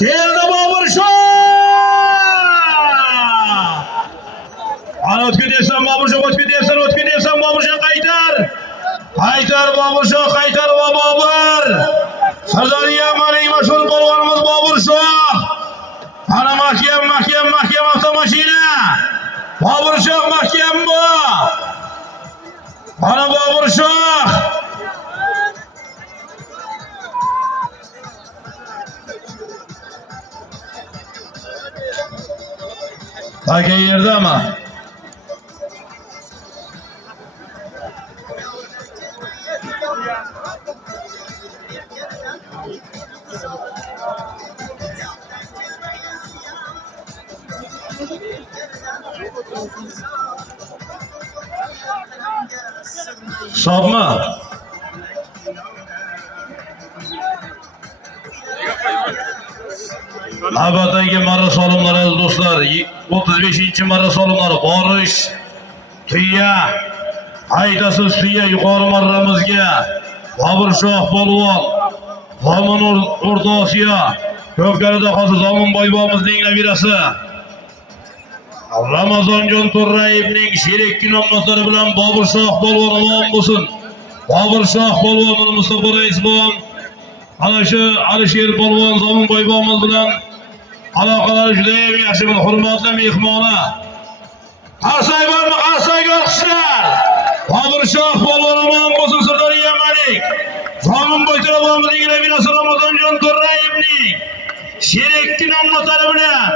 Keldi Bobur Shoh. Ana o'tib ketyapsan Bobur Shoh, o'tib ketyapsan Bobur Shoh qaytar. Qaytar Bobur Shoh, qaytar va Bobur. Sirdaryo Malik mashhur polvonimiz Bobur Shoh. Ana mahkam avtomashina. Bobur Shoh mahkam bu. Ana Bobur Shoh. Taka yerdami? Şopmi? Navbatdagi marra solimlari do'stlar, 35-marra solimlari borish, tuya, haydasiz tuya yuqori marramizga Bobur Shoh polvon, Zomin O'rta Osiyo, Ko'klarida hozir Zomin boybomizning nabirasi Ramazonjon To'rrayevning sherikki nomlari bilan Bobur Shoh polvon omon bo'lsin. Bobur Shoh polvon Mustafa Rais bo'lgan ana shu Alisher polvon Zomin boybomiz bilan aloqalari juda ham yaxshi, hurmatli mehmoni. Qarsak bormi? Qarsak olqishlar. Bobur Shoh polvon omon bo'lsin. Sirdaryo Malik Zomin boybo'mizning nabirasi Ramazonjon To'rrayevning sherikki nomlari bilan